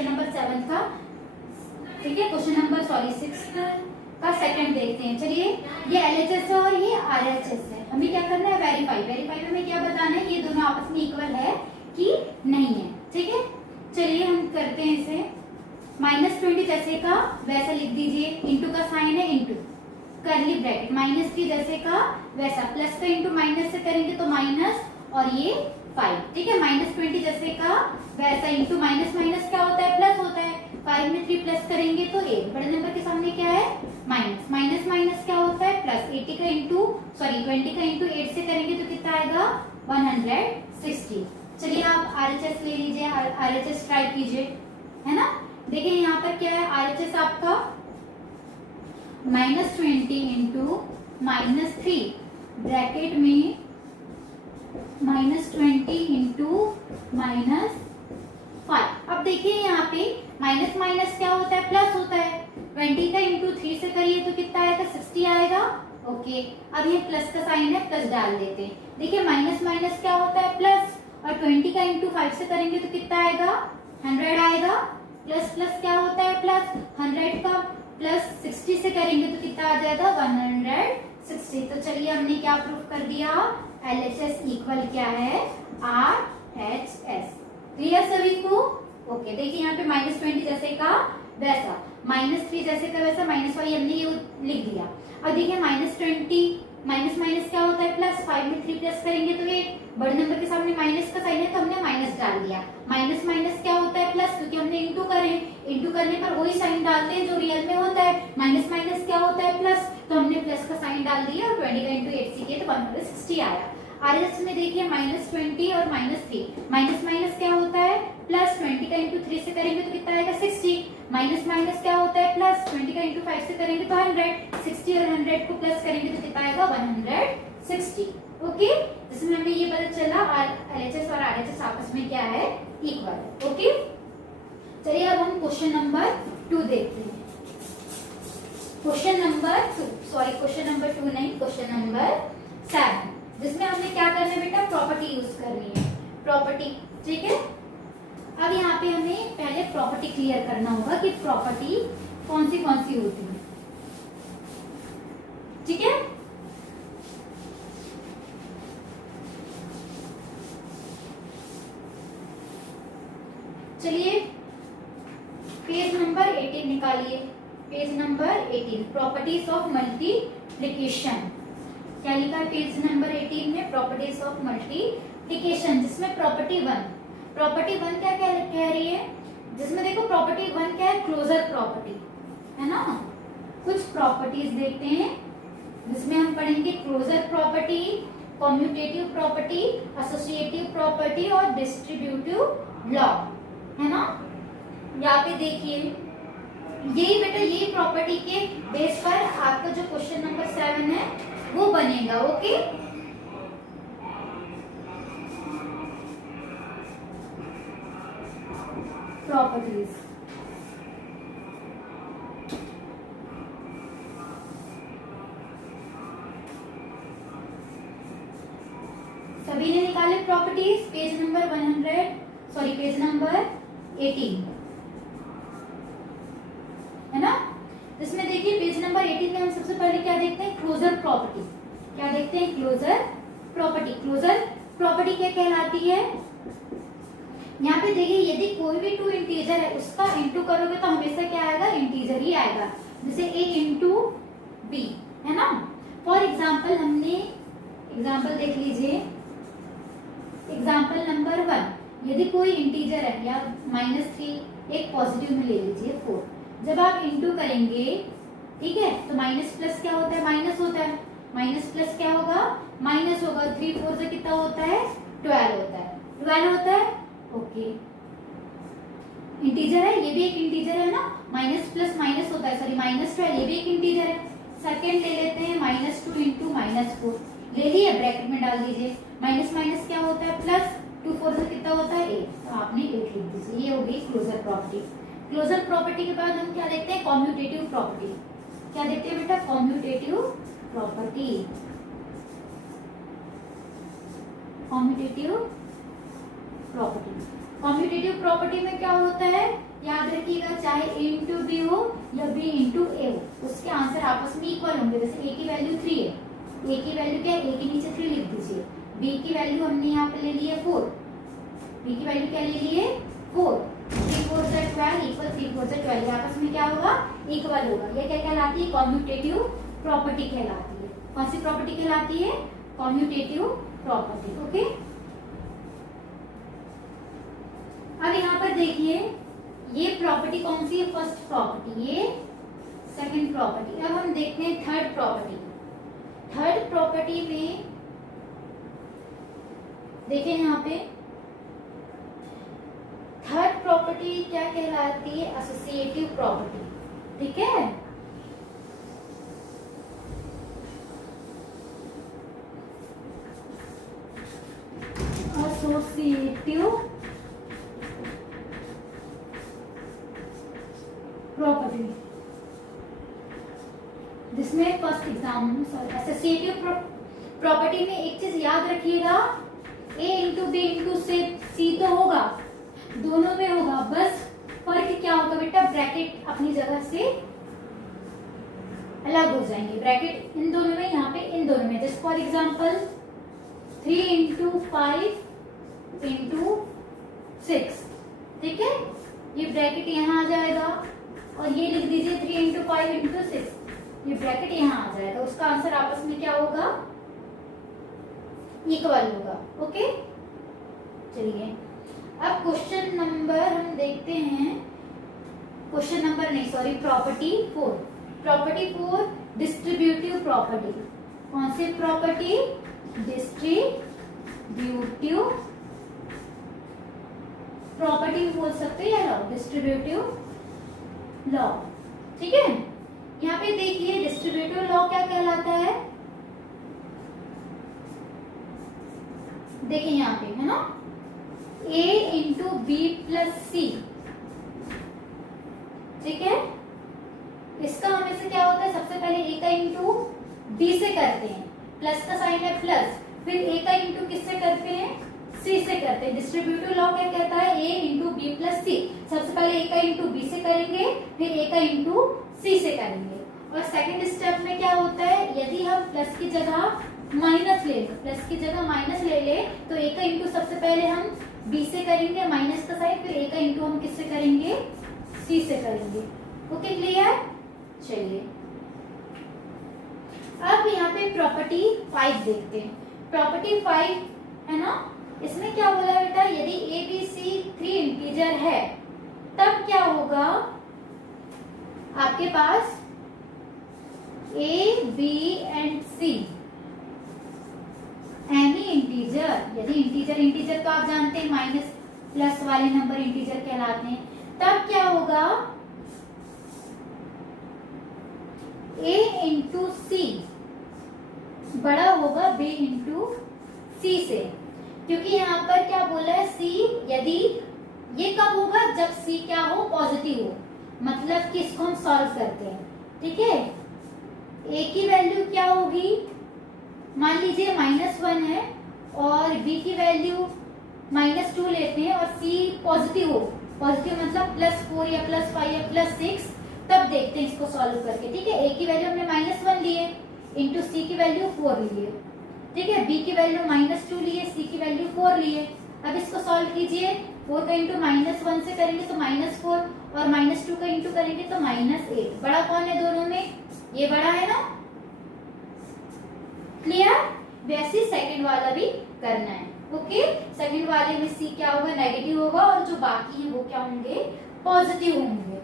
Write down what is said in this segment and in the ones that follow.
Question number 7 का, ठीक है, क्वेश्चन नंबर 6 का सेकंड देखते हैं। चलिए, ये एलएचएस है और ये आरएचएस है। हमें क्या करना है, वेरीफाई। वेरीफाई में हमें क्या बताना है, ये दोनों आपस में इक्वल है कि नहीं है, ठीक है। चलिए हम करते हैं इसे। -20 जैसे का वैसा लिख दीजिए, इंटू का साइन है, इंटू करली ब्रैकेट, -3 जैसे का वैसा, प्लस का इंटू माइनस से करेंगे तो माइनस, और ये 5, ठीक है। -20 जैसे का वैसा, इंटू माइनस माइनस क्या होता है, प्लस होता है। 5 में 3 प्लस करेंगे तो 8, बड़े नंबर के सामने क्या है, माइनस। माइनस माइनस क्या होता है, प्लस। 20 का इंटू 8 से करेंगे तो कितना आएगा, 160। चलिए आप आरएचएस ले लीजिए, आरएचएस ट्राई कीजिए, है ना। देखिए यहाँ पर क्या है, आरएचएस आपका -20 इंटू -3 ब्रैकेट में -20 इंटू -5। अब देखिए यहाँ पे माइनस माइनस क्या होता है, प्लस होता है। 20 का इंटू 3 से करिए तो कितना आएगा, 60 आएगा। ओके, अब ये प्लस का साइन है, प्लस डाल देते हैं। देखिए माइनस माइनस क्या होता है, प्लस, और 20 का इंटू 5 से करेंगे तो कितना आएगा, 100 आएगा। प्लस प्लस क्या होता है, प्लस। 100 का प्लस 60 से करेंगे तो कितना आ जाएगा, 160। तो चलिए हमने क्या प्रूफ कर दिया, एलएचएस इक्वल क्या है, आरएचएस। क्लियर सभी को। ओके, देखिए यहाँ पे -20 जैसे का वैसा, -3 जैसे का वैसा, -5 हमने ये लिख दिया। अब देखिए -20 माइनस माइनस क्या होता है, प्लस। 5 में 3 प्लस करेंगे तो 8, बड़े नंबर के सामने माइनस का साइन है तो हमने माइनस डाल दिया। माइनस माइनस क्या होता है, प्लस, क्योंकि हमने इंटू करें, इंटू करने पर वही साइन डालते हैं जो रियल में होता है। माइनस माइनस क्या होता है, प्लस, तो हमने प्लस का साइन डाल दिया और 20 का इंटू 8 से किया तो 160 आया। आरएचएस में देखिए -20 और -3, माइनस माइनस क्या होता है, प्लस। 20 का इंटू 3 से करेंगे तो कितना आएगा, 60। माइनस माइनस क्या होता है, प्लस। 20 का इंटू 5 से करेंगे तो 100। 60 और 100 को प्लस करेंगे तो कितना आएगा, 160। ओके, जिसमें हमें ये पता चला एलएचएस और आरएचएस आपस में क्या है, इक्वल। ओके, चलिए अब हम क्वेश्चन नंबर 2 देखते हैं। क्वेश्चन नंबर 2 नहीं, क्वेश्चन नंबर 7, जिसमें हमने क्या करना है बेटा, प्रॉपर्टी यूज करनी है। प्रॉपर्टी, ठीक है। अब यहाँ पे हमें पहले प्रॉपर्टी क्लियर करना होगा कि प्रॉपर्टी कौन सी होती है, ठीक है। चलिए पेज नंबर 18 निकालिए। Page number 18, properties of multiplication. क्या लिखा है पेज नंबर 18 में, प्रॉपर्टीज ऑफ मल्टीप्लिकेशन, जिसमें प्रॉपर्टी 1 क्या क्या कह रही है, जिसमें देखो प्रॉपर्टी 1 क्या है, क्लोजर प्रॉपर्टी है ना। कुछ प्रॉपर्टीज देखते हैं जिसमें हम पढ़ेंगे closure property, commutative property, associative property और डिस्ट्रीब्यूटिव लॉ, है ना। यहाँ पे देखिए यही बेटा, यही प्रॉपर्टी के बेस पर आपका जो क्वेश्चन नंबर 7 है वो बनेगा। ओके, प्रॉपर्टीज, सभी ने निकाले प्रॉपर्टीज। पेज नंबर 18 है ना। इसमें देखिए पेज नंबर 18 में हम सबसे पहले क्या देखते हैं, क्लोजर प्रॉपर्टी। क्या देखते हैं, क्लोजर प्रॉपर्टी। क्लोजर प्रॉपर्टी क्या कहलाती है, यहाँ पे देखिए यदि कोई भी 2 इंटीजर है उसका इंटू करोगे तो हमेशा क्या आएगा, इंटीजर ही आएगा, जैसे a इंटू बी, है ना। फॉर एग्जाम्पल हमने एग्जाम्पल देख लीजिए, एग्जाम्पल नंबर 1, यदि कोई इंटीजर है या -3 एक पॉजिटिव में ले लीजिए 4, जब आप इंटू करेंगे, ठीक है, तो माइनस प्लस क्या होता है, माइनस होता है। माइनस प्लस क्या होगा, माइनस होगा। 3 4 से कितना होता है, 12 होता है। 12 होता है। ओके, इंटीजर है, ये भी एक इंटीजर है ना, माइनस प्लस माइनस होता है, सॉरी -12, ये भी एक इंटीजर है। सेकंड ले लेते हैं -2 इंटू -4, ले लिए, ब्रैकेट में डाल दीजिए। माइनस माइनस क्या होता है, प्लस। 2 4 से कितना होता है, 8, तो आपने 8 लिख दीजिए। ये हो गई क्लोजर प्रॉपर्टी। क्लोजर प्रॉपर्टी के बाद हम क्या देखते हैं, कॉम्यूटेटिव प्रॉपर्टी। क्या देखते हैं बेटा, commutative property. Commutative property commutative property में क्या होता है, याद रखिएगा, चाहे a इंटू बी हो या b इंटू ए हो, उसके आंसर आपस में इक्वल होंगे। जैसे a की वैल्यू 3 है, a की वैल्यू क्या है, a के नीचे 3 लिख दीजिए। b की वैल्यू हमने यहाँ पे ले ली है 4, b की वैल्यू क्या ले ली है 4, 3 4 से 12 इक्वल 3 4 से 12, आपस में क्या होगा, इक्वल होगा। ये क्या कहलाती है, कॉम्यूटेटिव प्रॉपर्टी कहलाती है। कौन सी प्रॉपर्टी कहलाती है, कॉम्यूटेटिव प्रॉपर्टी। ओके, अब यहाँ पर देखिए ये प्रॉपर्टी कौन सी है, फर्स्ट प्रॉपर्टी, ये सेकंड प्रॉपर्टी। अब हम देखते हैं थर्ड प्रॉपर्टी। थर्ड प्रॉपर्टी में देखें यहाँ पे थर्ड प्रॉपर्टी क्या कहलाती है, एसोसिएटिव प्रॉपर्टी। ठीक है, एसोसिएटिव प्रॉपर्टी, जिसमें फर्स्ट एसोसिएटिव प्रॉपर्टी में एक चीज याद रखिएगा, a इंटू बी इंटू सी तो होगा, दोनों में होगा, बस फर्क क्या होगा बेटा, ब्रैकेट अपनी जगह से अलग हो जाएंगे। ब्रैकेट इन दोनों में, यहाँ पे इन दोनों में, just for example 3 into 5 into 6, ठीक है, ये ब्रैकेट यहाँ आ जाएगा और ये लिख दीजिए 3 इंटू 5 इंटू 6, ये ब्रैकेट यहाँ आ जाएगा। उसका आंसर आपस में क्या होगा, इक्वल होगा। ओके, चलिए अब क्वेश्चन नंबर हम देखते हैं, क्वेश्चन नंबर नहीं sorry, property 4। Property 4 distributive property. कौन सी प्रॉपर्टी, डिस्ट्रीब्यूटिव प्रॉपर्टी बोल सकते हैं या डिस्ट्रीब्यूटिव लॉ। ठीक है, यहाँ पे देखिए डिस्ट्रीब्यूटिव लॉ क्या कहलाता है, देखिए यहाँ पे है ना, a इंटू बी प्लस सी। ठीक है, इसका हमेशा क्या होता है, सबसे पहले a का इंटू b से करते हैं, प्लस का साइन है प्लस, फिर a का इंटू किससे करते हैं, c से करते हैं। डिस्ट्रीब्यूटिव लॉ क्या कहता है, a इंटू बी प्लस सी, सबसे पहले a का इंटू b से करेंगे, फिर a का इंटू c से करेंगे। और सेकंड स्टेप में क्या होता है, यदि हम प्लस की जगह माइनस ले, प्लस की जगह माइनस ले ले, तो a का इंटू सबसे पहले हम b से करेंगे माइनस का साइन, फिर a का इंटू हम किससे करेंगे, c से करेंगे। Okay, clear. चलिए अब यहाँ पे प्रॉपर्टी 5 देखते हैं। प्रॉपर्टी 5 है ना, इसमें क्या बोला बेटा, यदि a b c 3 इंटीजर है तब क्या होगा, आपके पास a b and c any integer, यदि इंटीजर तो आप जानते हैं माइनस प्लस वाले नंबर इंटीजर कहलाते हैं, तब क्या होगा, a इंटू सी बड़ा होगा b इंटू सी से, क्योंकि यहाँ पर क्या बोला है, c यदि ये कब होगा, जब c क्या हो, पॉजिटिव हो, मतलब कि इसको हम सॉल्व करते हैं। ठीक है, a की वैल्यू क्या होगी, मान लीजिए -1 है और b की वैल्यू -2 लेते हैं और c पॉजिटिव हो, पॉजिटिव मतलब +4 या +5 या +6, तब देखते हैं इसको सॉल्व करके। ठीक है, a की वैल्यू हमने -1 लिए इंटू c की वैल्यू 4 लिए, ठीक है, b की वैल्यू -2 लिए, c की वैल्यू 4 लिए। अब इसको सॉल्व कीजिए, 4 का इंटू -1 से करेंगे तो -4 और -2 का इंटू करेंगे तो -8। बड़ा कौन है दोनों में, ये बड़ा है ना, क्लियर। वैसे सेकंड वाला भी करना है। ओके, सेकंड वाले में c क्या होगा, नेगेटिव होगा और जो बाकी है वो क्या होंगे, पॉजिटिव होंगे।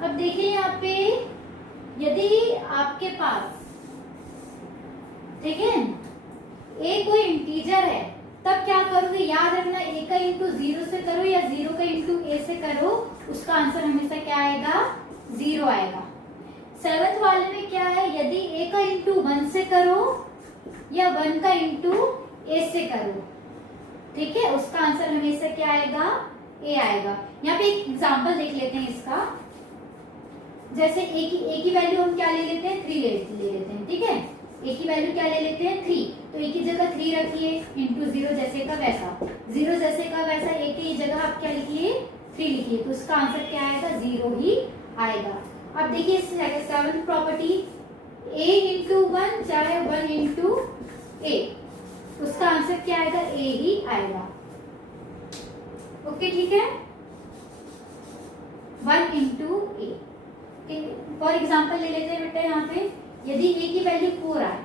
अब देखिए यहाँ पे, यदि आपके पास, ठीक है, a कोई इंटीजर है तब क्या करोगे, याद रखना, a का इंटू 0 से करो या 0 का इंटू a से करो, उसका आंसर हमेशा क्या आएगा, 0 आएगा। 7th वाले में क्या है, यदि a का इंटू 1 से करो या 1 का इंटू ए से करो, ठीक है, उसका आंसर हमेशा क्या आएगा, ए आएगा। यहाँ पे एक एग्जांपल देख लेते हैं इसका, जैसे ए की वैल्यू हम क्या ले लेते हैं, 3 ले लेते हैं, ठीक है, ए की वैल्यू क्या ले लेते हैं 3, तो ए की जगह 3 रखिए इंटू 0 जैसे का वैसा, 0 जैसे का वैसा, ए की जगह आप क्या लिखिए 3 लिखिए, तो उसका आंसर क्या आएगा, 0 ही आएगा। अब देखिए 7th प्रॉपर्टी, a इंटू 1 चाहे 1 इंटू ए, उसका आंसर क्या आएगा, ए ही आएगा। ओके ठीक है, 1 इंटू ए। फॉर एग्जाम्पल ले लेते हैं बेटा, यहाँ पे यदि a की वैल्यू 4 आए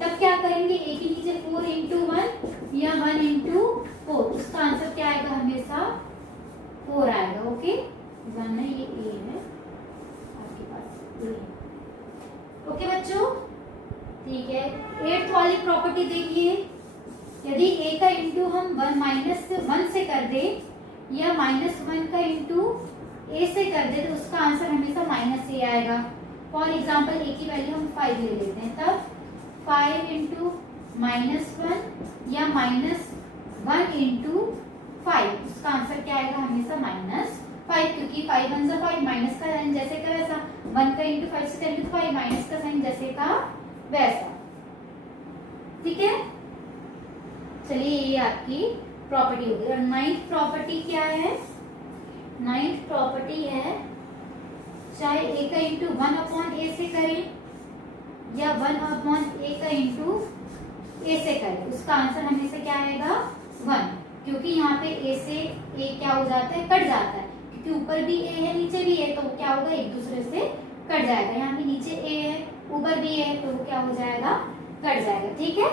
तब क्या करेंगे, a के नीचे 4 इंटू 1 या 1 इंटू 4, उसका आंसर क्या आएगा, हमेशा 4 आएगा। ओके 1 है, ये a है आपके पास a है। ओके बच्चों ठीक है, 8th वाली प्रॉपर्टी देखिए, यदि a का इंटू हम 1 से कर दे या -1 का इंटू ए से कर दे तो उसका आंसर हमेशा -a आएगा। फॉर एग्जाम्पल ए की वैल्यू हम 5 ले लेते हैं, तब 5 इंटू -1 या -1 इंटू 5, उसका आंसर क्या आएगा, हमेशा -5, क्योंकि 5 1 जा 5, माइनस का साइन जैसे का वैसा, 1 का इंटू 5 से करेंगे तो 5, माइनस का साइन जैसे का वैसा, ठीक है। चलिए ये आपकी प्रॉपर्टी होगी। और 9th प्रॉपर्टी क्या है, 9th प्रॉपर्टी है, चाहे a का इंटू 1/a से करें या 1/a का इंटू a से करें, उसका आंसर हमेशा क्या आएगा, 1, क्योंकि यहाँ पे a से a क्या हो जाता है, कट जाता है, क्योंकि ऊपर भी a है नीचे भी a, तो वो क्या होगा, एक दूसरे से कट जाएगा। यहाँ पे नीचे a है ऊपर भी a है, तो वो क्या हो जाएगा, कट जाएगा, ठीक है।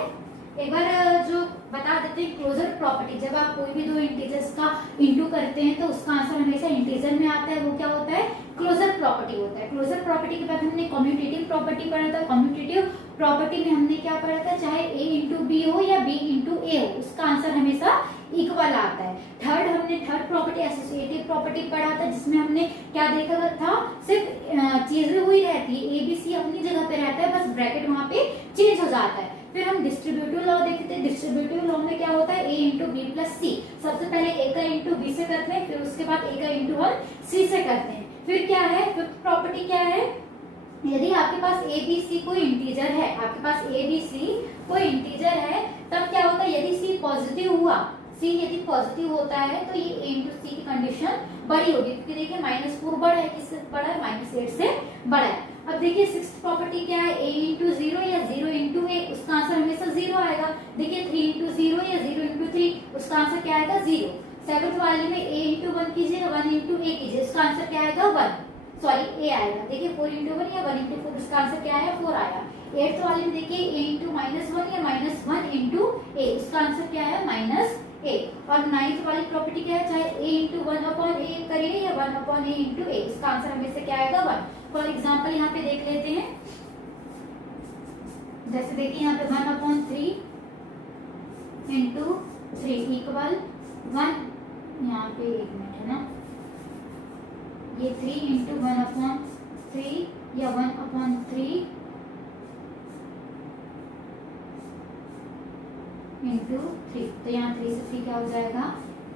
एक बार जो बता देते हैं क्लोजर प्रॉपर्टी, जब आप कोई भी दो इंटीजर्स का इंटू करते हैं तो उसका आंसर हमेशा इंटीजर में आता है, वो क्या होता है, क्लोजर प्रॉपर्टी होता है। क्लोजर प्रॉपर्टी के बाद हमने कम्यूटेटिव प्रॉपर्टी पढ़ा था, कम्यूटेटिव प्रॉपर्टी में हमने क्या पढ़ा था, चाहे a इंटू बी हो या b इंटू ए हो, उसका आंसर हमेशा इक्वल आता है। थर्ड प्रॉपर्टी एसोसिएटिव प्रॉपर्टी पढ़ा था, जिसमें हमने क्या देखा था, सिर्फ चीजें हुई रहती है, ए बी सी अपनी जगह पे रहता है, बस ब्रैकेट वहां पे चेंज हो जाता है। फिर हम डिस्ट्रीब्यूटिव लॉ देखते हैं, डिस्ट्रीब्यूटिव लॉ में क्या होता है, a इंटू बी प्लस सी, सबसे पहले a का इंटू बी से करते हैं, फिर उसके बाद a का इंटू 1 सी से करते हैं। फिर क्या है, फिफ्थ प्रॉपर्टी क्या है, यदि आपके पास a b c कोई इंटीजर है, आपके पास a b c कोई इंटीजर है, तब क्या होता है, यदि c पॉजिटिव हुआ, c यदि पॉजिटिव होता है तो ये a इंटू सी की कंडीशन बड़ी होगी, क्योंकि देखिए -4 बड़ा है, किससे बड़ा है, -8 से बड़ा है। अब देखिए 6th प्रॉपर्टी क्या है, a इंटू 0 या 0 इंटू a, उसका आंसर हमेशा 0 आएगा। देखिए 3 इंटू 0 या 0 इंटू 3, उसका आंसर क्या आएगा, 0। 7th वाले में a इंटू 1 कीजिए, 1 इंटू a कीजिए, उसका आंसर क्या आएगा, 1, सॉरी a आएगा। देखिए 4 इंटू 1 या 1 इंटू 4, उसका आंसर क्या आया, 4 आया। 8th वाले में देखिए a इंटू -1 या -1 इंटू a, उसका आंसर क्या है, -a। और 9th वाली प्रॉपर्टी क्या है, चाहे a इंटू 1/a करिए या 1/a इंटू a, उसका आंसर हमेशा क्या आएगा, 1। फॉर एग्जाम्पल यहाँ पे देख लेते हैं, जैसे देखिए यहाँ पे 1/3 इंटू 3 इक्वल 1, यहाँ पे 1 मिनट है ना, ये 3 इंटू 1/3 या 1/3 इंटू 3, तो यहाँ 3 से 3 क्या हो जाएगा,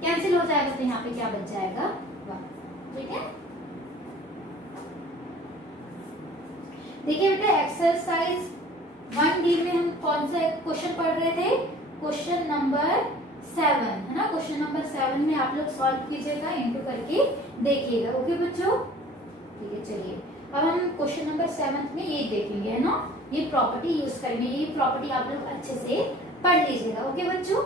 कैंसिल हो जाएगा, तो यहाँ पे क्या बच जाएगा, 1, ठीक है। देखिए बेटा एक्सरसाइज 1D में हम कौन सा क्वेश्चन पढ़ रहे थे, क्वेश्चन नंबर 7 है ना, क्वेश्चन नंबर 7 में आप लोग सॉल्व कीजिएगा, इंटू करके देखिएगा। ओके बच्चों ठीक है। चलिए अब हम क्वेश्चन नंबर 7 में ये देखेंगे, है ना, ये प्रॉपर्टी यूज करेंगे, ये प्रॉपर्टी आप लोग अच्छे से पढ़ लीजिएगा। ओके बच्चों।